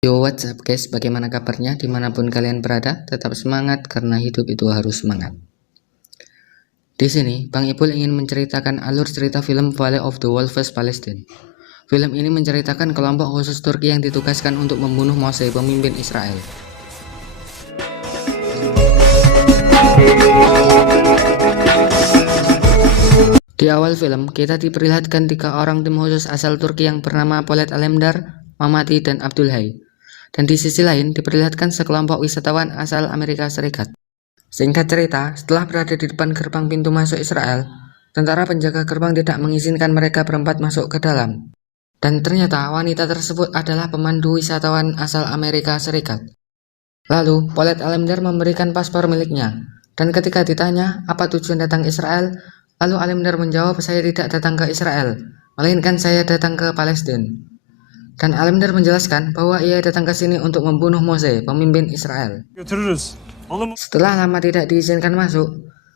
Yo, what's up guys, bagaimana kabarnya dimanapun kalian berada? Tetap semangat karena hidup itu harus semangat. Di sini, Bang Ipul ingin menceritakan alur cerita film Valley of the Wolves Palestine. Film ini menceritakan kelompok khusus Turki yang ditugaskan untuk membunuh Moshe, pemimpin Israel. Di awal film, kita diperlihatkan 3 orang tim khusus asal Turki yang bernama Polat Alemdar, Mamati, dan Abdulhay. Dan di sisi lain diperlihatkan sekelompok wisatawan asal Amerika Serikat. Singkat cerita, setelah berada di depan gerbang pintu masuk Israel, tentara penjaga gerbang tidak mengizinkan mereka berempat masuk ke dalam. Dan ternyata wanita tersebut adalah pemandu wisatawan asal Amerika Serikat. Lalu, Polat Alemdar memberikan paspor miliknya. Dan ketika ditanya apa tujuan datang Israel, lalu Alemdar menjawab, saya tidak datang ke Israel, melainkan saya datang ke Palestina. Dan Alemdar menjelaskan bahwa ia datang ke sini untuk membunuh Moshe, pemimpin Israel. Setelah lama tidak diizinkan masuk,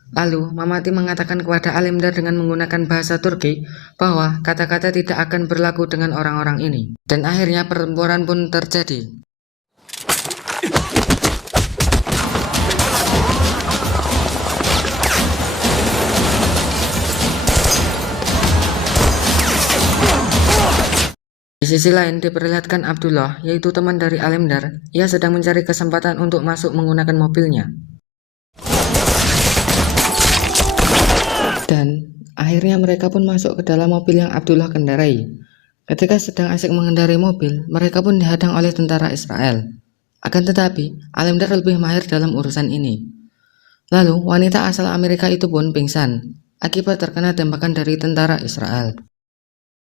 lalu Mamati mengatakan kepada Alemdar dengan menggunakan bahasa Turki bahwa kata-kata tidak akan berlaku dengan orang-orang ini. Dan akhirnya pertempuran pun terjadi. Di sisi lain diperlihatkan Abdullah, yaitu teman dari Alemdar. Ia sedang mencari kesempatan untuk masuk menggunakan mobilnya. Dan akhirnya mereka pun masuk ke dalam mobil yang Abdullah kendarai. Ketika sedang asik mengendarai mobil, mereka pun dihadang oleh tentara Israel. Akan tetapi, Alemdar lebih mahir dalam urusan ini. Lalu, wanita asal Amerika itu pun pingsan akibat terkena tembakan dari tentara Israel.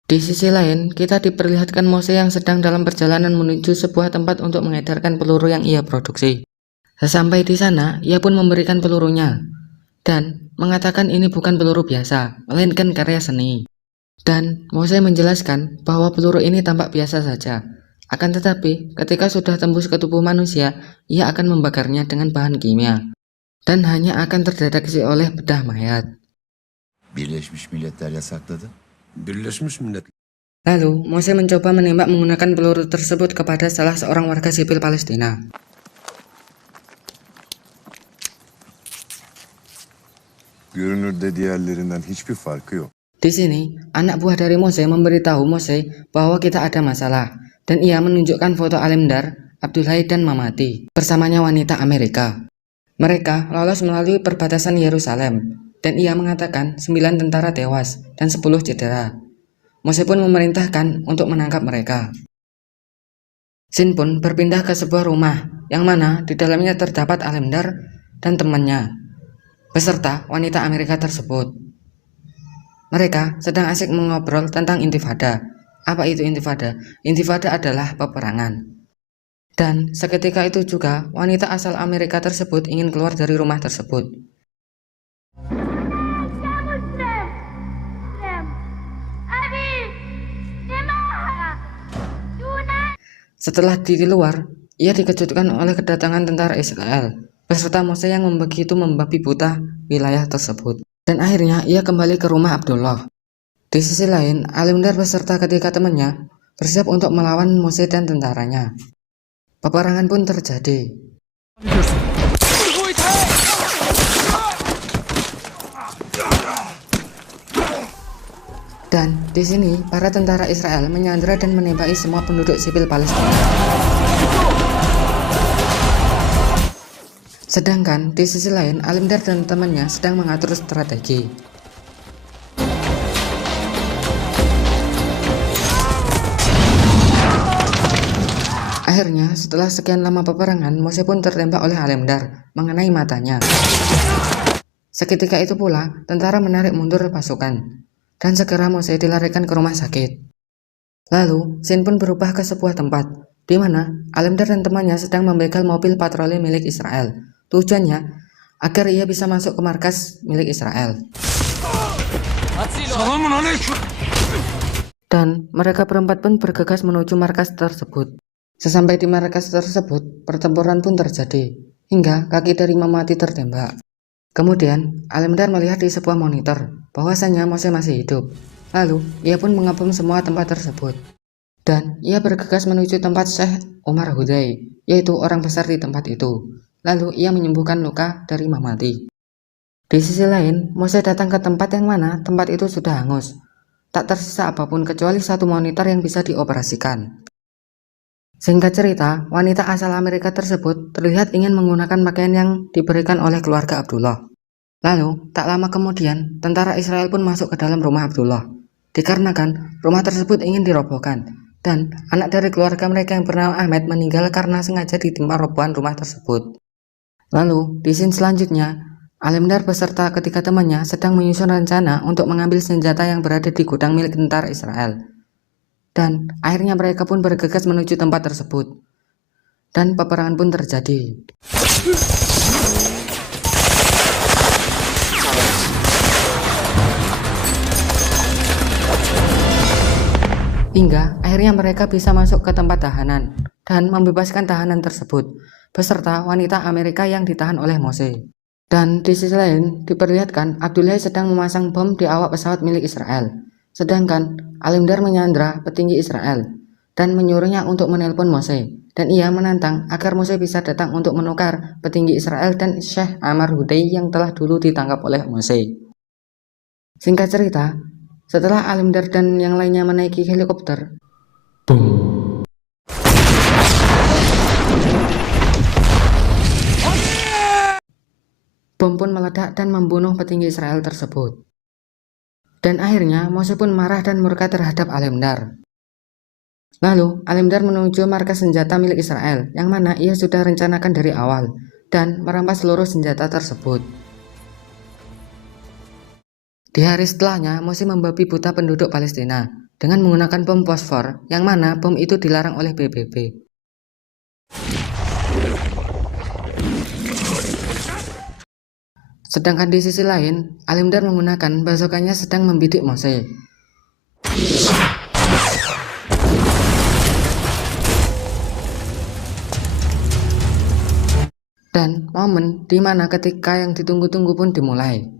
Di sisi lain, kita diperlihatkan Moshe yang sedang dalam perjalanan menuju sebuah tempat untuk mengedarkan peluru yang ia produksi. Sesampai di sana, ia pun memberikan pelurunya dan mengatakan ini bukan peluru biasa, melainkan karya seni. Dan Moshe menjelaskan bahwa peluru ini tampak biasa saja. Akan tetapi, ketika sudah tembus ke tubuh manusia, ia akan membakarnya dengan bahan kimia dan hanya akan terdeteksi oleh bedah mayat. Birleşmiş Milletler yasakladı. Birleşmiş Milletler. Lalu, Moshe mencoba menembak menggunakan peluru tersebut kepada salah seorang warga sipil Palestina. Görünürde diğerlerinden hiçbir farkı yok. Di sini, anak buah dari Moshe memberitahu Moshe bahwa kita ada masalah, dan ia menunjukkan foto Alemdar, Abdulhay, dan Mamati bersamanya wanita Amerika. Mereka lolos melalui perbatasan Yerusalem, dan ia mengatakan 9 tentara tewas dan 10 cedera. Moshe pun memerintahkan untuk menangkap mereka. Sin pun berpindah ke sebuah rumah, yang mana di dalamnya terdapat Alemdar dan temannya, beserta wanita Amerika tersebut. Mereka sedang asik mengobrol tentang intifada. Apa itu intifada? Intifada adalah peperangan. Dan seketika itu juga wanita asal Amerika tersebut ingin keluar dari rumah tersebut. Setelah di luar, ia dikejutkan oleh kedatangan tentara Israel beserta Moshe yang begitu membabi buta wilayah tersebut. Dan akhirnya ia kembali ke rumah Abdullah. Di sisi lain, Alemdar beserta ketiga temannya bersiap untuk melawan Moshe dan tentaranya. Peperangan pun terjadi. Dan di sini para tentara Israel menyandera dan menembaki semua penduduk sipil Palestina. Sedangkan di sisi lain, Alemdar dan temannya sedang mengatur strategi. Akhirnya, setelah sekian lama peperangan, Moshe pun tertembak oleh Alemdar mengenai matanya. Seketika itu pula, tentara menarik mundur pasukan, dan segera Moshe dilarikan ke rumah sakit. Lalu, Sin pun berubah ke sebuah tempat, di mana Alemdar dan temannya sedang membegal mobil patroli milik Israel. Tujuannya, agar ia bisa masuk ke markas milik Israel. Dan mereka berempat pun bergegas menuju markas tersebut. Sesampai di markas tersebut, pertempuran pun terjadi, hingga kaki dari Mamati tertembak. Kemudian, Alemdar melihat di sebuah monitor bahwasanya Moshe masih hidup. Lalu, ia pun mengepung semua tempat tersebut. Dan ia bergegas menuju tempat Syekh Omar Hudai, yaitu orang besar di tempat itu. Lalu ia menyembuhkan luka dari Mamati. Di sisi lain, Mose datang ke tempat yang mana tempat itu sudah hangus. Tak tersisa apapun kecuali satu monitor yang bisa dioperasikan. Singkat cerita, wanita asal Amerika tersebut terlihat ingin menggunakan pakaian yang diberikan oleh keluarga Abdullah. Lalu, tak lama kemudian, tentara Israel pun masuk ke dalam rumah Abdullah. Dikarenakan rumah tersebut ingin dirobohkan, dan anak dari keluarga mereka yang bernama Ahmed meninggal karena sengaja ditimpa robohan rumah tersebut. Lalu, di scene selanjutnya, Alemdar beserta ketiga temannya sedang menyusun rencana untuk mengambil senjata yang berada di gudang milik tentara Israel. Dan akhirnya mereka pun bergegas menuju tempat tersebut. Dan peperangan pun terjadi. Hingga akhirnya mereka bisa masuk ke tempat tahanan dan membebaskan tahanan tersebut beserta wanita Amerika yang ditahan oleh Mose. Dan di sisi lain diperlihatkan Abdullah sedang memasang bom di awak pesawat milik Israel. Sedangkan Alemdar menyandra petinggi Israel dan menyuruhnya untuk menelpon Mose. Dan ia menantang agar Mose bisa datang untuk menukar petinggi Israel dan Syekh Omar Hudai yang telah dulu ditangkap oleh Mose. Singkat cerita, setelah Alemdar dan yang lainnya menaiki helikopter, bom pun meledak dan membunuh petinggi Israel tersebut. Dan akhirnya Mose pun marah dan murka terhadap Alemdar. Lalu Alemdar menuju markas senjata milik Israel yang mana ia sudah rencanakan dari awal dan merampas seluruh senjata tersebut. Di hari setelahnya, Mose membabi buta penduduk Palestina dengan menggunakan bom fosfor yang mana bom itu dilarang oleh PBB. Sedangkan di sisi lain, Alemdar menggunakan bazokannya sedang membidik Mose. Dan momen dimana ketika yang ditunggu-tunggu pun dimulai.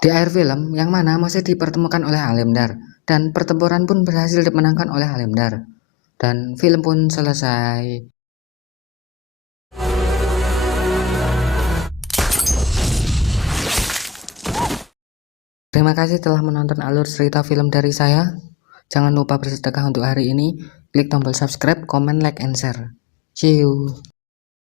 Di akhir film, yang mana Mose dipertemukan oleh Alemdar, dan pertempuran pun berhasil dimenangkan oleh Alemdar. Dan film pun selesai. Terima kasih telah menonton alur cerita film dari saya. Jangan lupa bersedekah untuk hari ini. Klik tombol subscribe, comment, like, and share. See you.